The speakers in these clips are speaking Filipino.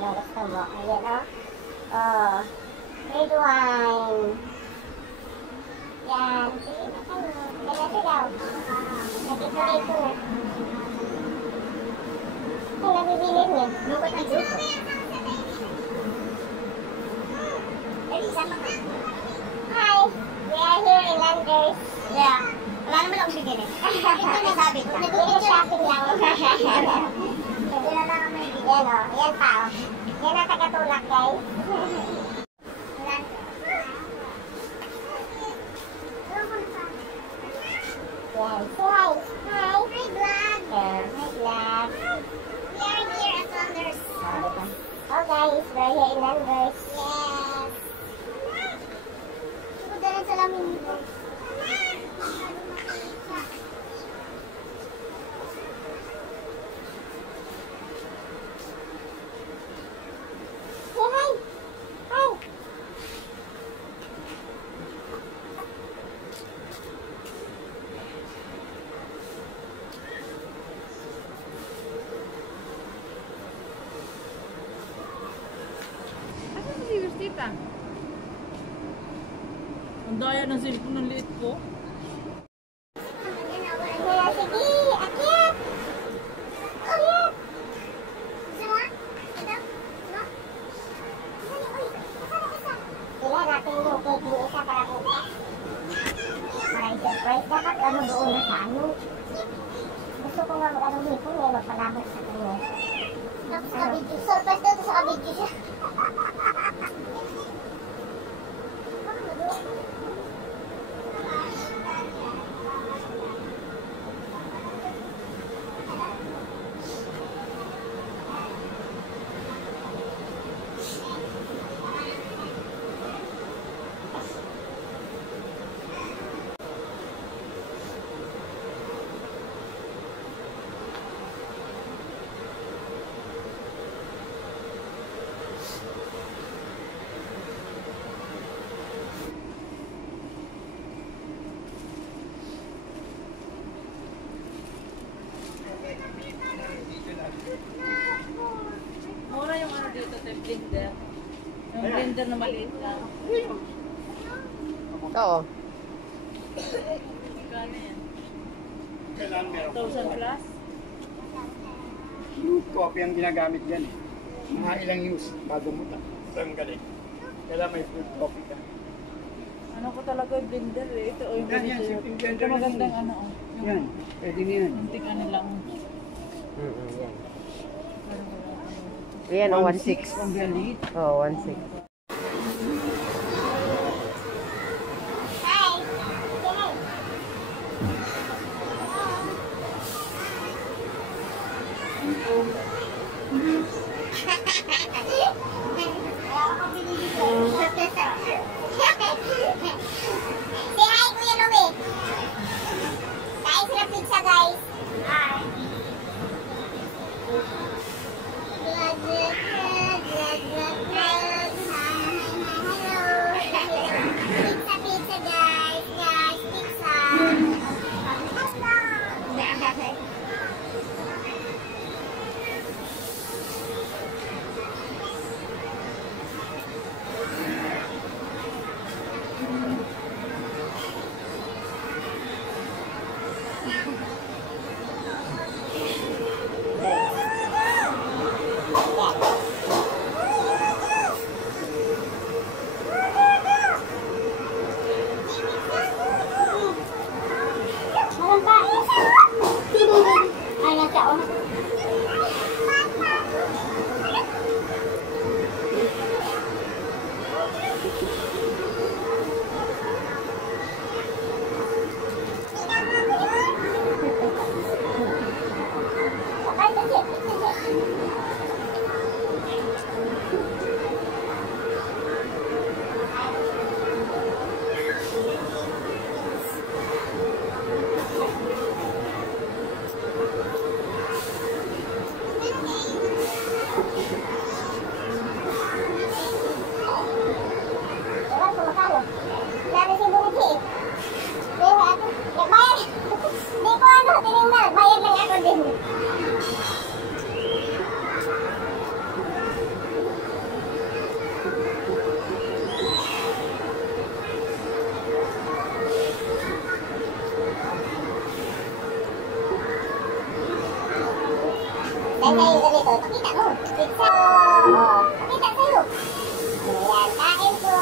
anong gusto mo. Ayan, oh. Oh, red wine. Yan. Pili na kayo. Ganito daw. Nag-ito-ito na. Ay, nabibilit niya. Lukot ang suko. Hi, we are here in Landers. Yeah. Wala naman akong bigyan eh. Ito na sabi ko. Nag-shopping lang. Sila lang ang may bigyan, oh. Yan pa, oh. Yan ang tagatulak, guys. Yan. Say hi. Hi. Hi, vlog. Hi, vlog. We are here at Landers. Oh, guys, we're here in Landers. Yes. Punta rin sa lamin dito. Say hi. Hi. Asan si Sirius, tita? Ang daya ng cellphone ng liit ko. Kaya, sige, akyat. Akyat. Gusto mo? Ito? No? Kailan natin yung cake ni isa para bukas. Para i-surprise. Dapat ano doon na sa ano. Gusto ko nga mag-anong hipon eh, magpalabas sa kanya. Tapos kabidyo. Surprise daw sa kabidyo siya. Mura yung ano dito, the blender. Yung blender na maliit lang. Oo. Magkano yan? Kailangan meron 1,000 plus? Fruit coffee ang ginagamit yan eh. Mga ilang use bago mo tanggalin. Kailangan may fruit coffee ka. Ano ko talaga yung blender eh. Ito o yung Yan, blender. simpleng blender Ito lang magandang yun. ano o. Yan, pwede na yan. Muntik ano lang. Yan. Ayan, oh, 1.6. Ang galit. Oh, 1.6. Hi. Say hi, Kuya Louie. Kain sila pizza, guys. Hi. Vlog, vlog, vlog, vlog, vlog, vlog. sa'yo ganito. Pakita mo. Pizza. Oh, pakita sa'yo. Ayan, kain po.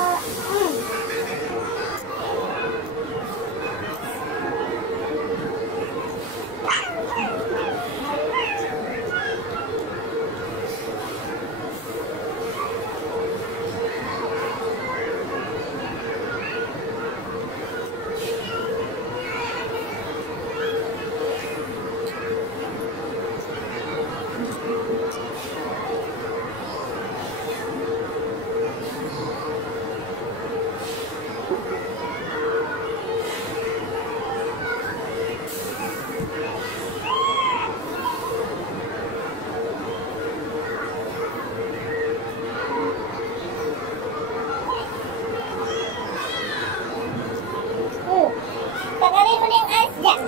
Tagalin mo na yung ice dyan.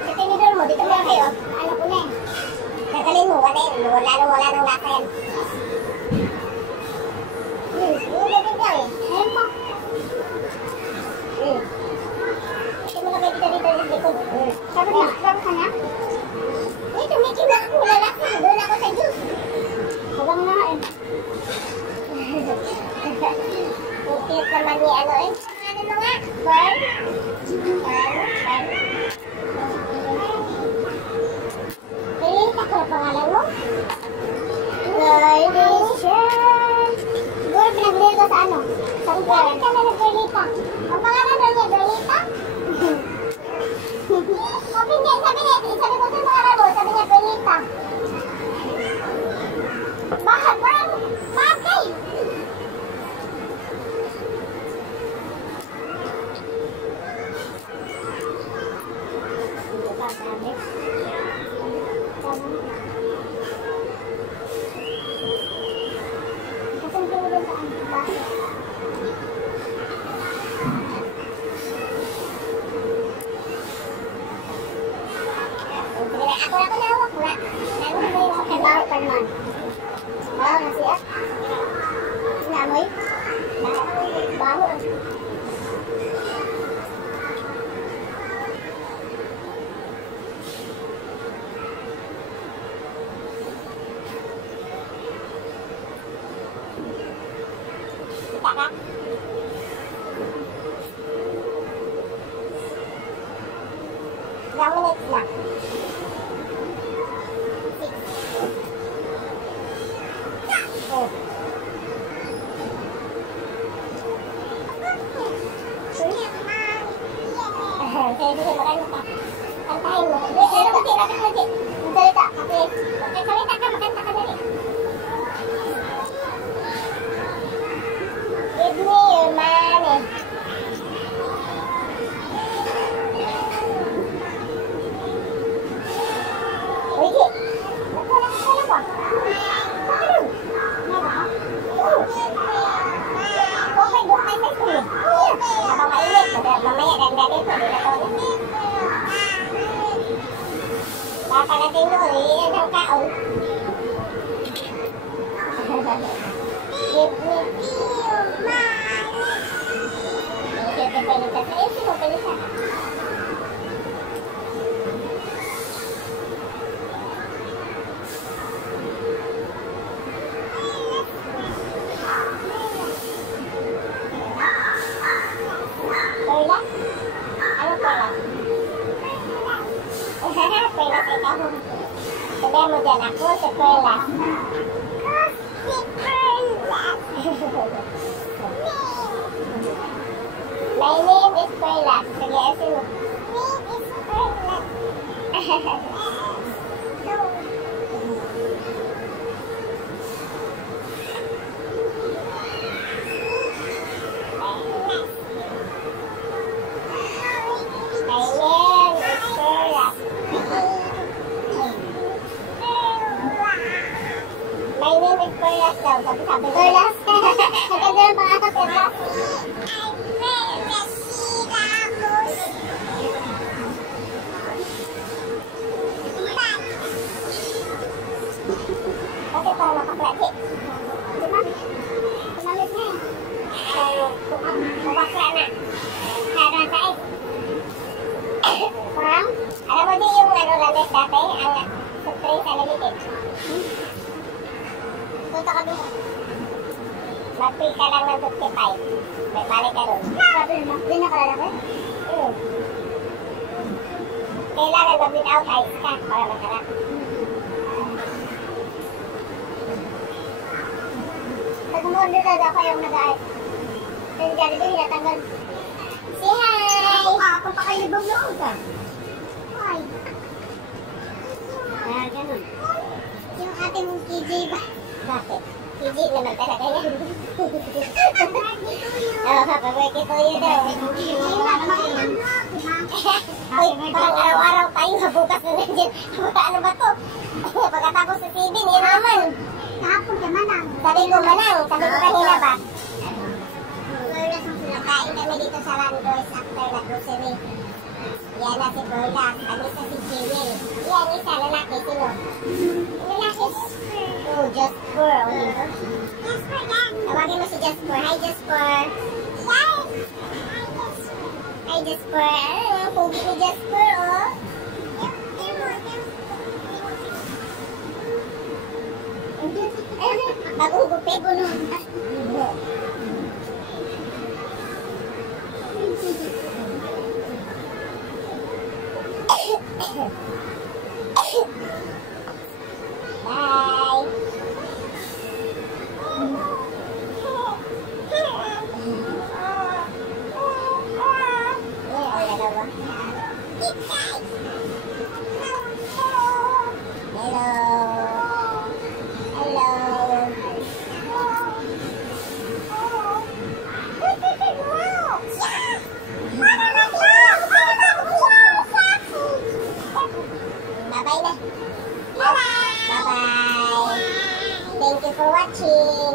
Sa tinidor mo, dito mo kayo. Ano ko na eh. Tagalin mo, wala yun. Wala nang lasa yan. Yung gagawin ka eh. Ayun pa. Ito mo na kayo dito yung likod. Sabot ka na? Eh, tumikin na ako. Wala lasa. Doon ako sa juice. Huwag na eh. Cute naman ni ano eh. Ano mo nga? Bird? Berlita ko na pangalan mo? Berlita. Siguro pinagbili ko sa ano? Sa lugar. Ka na nag-Berlita. Ang pangalan daw niya, Berlita? Sabi niya, sabi ko sa pangalan mo, sabi niya, Berlita. Bakit? Bakit? Ako na hawak na. Lalo na yung mga kabaho pa naman. Baho na siya. Sinamoy. Baho. Kita ka? Ilang minutes na? Sige, makan ka. Kantahin mo. Magsalita. Magsalita ka, makanta ka dali. Give me your money. Wait. Nagkulang pa. Paano? Okay, doon tayo sa school. Habang mainit, mamaya ganda dito. Baka natin doon, iyan ang kaon. Give me your money. Sige, pelita. Sige, pelita. Perla? Ano perla? Perla sa ikaw. Sabihan mo dyan, ako si Perla. Si Perla. My name is Perla. Sige, asin mo. Name is Perla. Perlas daw, sabi Perlas. Maganda yung pangalan, Perlas. Kasi para makaplati. Diba? Tumalit na eh. Bubakla na. Kaya sa eh. Parang, alam mo din yung ano lang dati, ang surprise unlimited. Punta ka doon. Mag-pay ka lang ng 55. May balik ka doon. Sabi naman, din nakalalaki. Kailangan mag-without ice ka para masarap. Pag umorder na ako yung nag-aayos. Then Jollibee, natanggal. Say hi! Kung pakalibang na ka. Ay. Ah, ganun. Yung ate mong KJ ba? Bakit? Hindi naman talaga yan. Oo, papawork ito yun daw. Uy, parang araw-araw tayo bukas na nandiyan. Ano ba to? Pagkatapos sa TV, ni naman. Kahapon ka manang. Sabi ko manang, sabi ko kanina ba? Wala sang sila. Kain kami dito sa Landois after na grocery. Yan na si Perla, kami sa si Jewel. Yan, isa, lalaki, sino? Lalaki? Oh, Jasper. O, yun. Jasper yan. Tawagin mo si Jasper. Hi, Jasper. Hi, Jasper. Ah, pogi ni Jasper, oh. Bagong gupit. Bye. Bye-bye na. Bye-bye. Thank you for watching.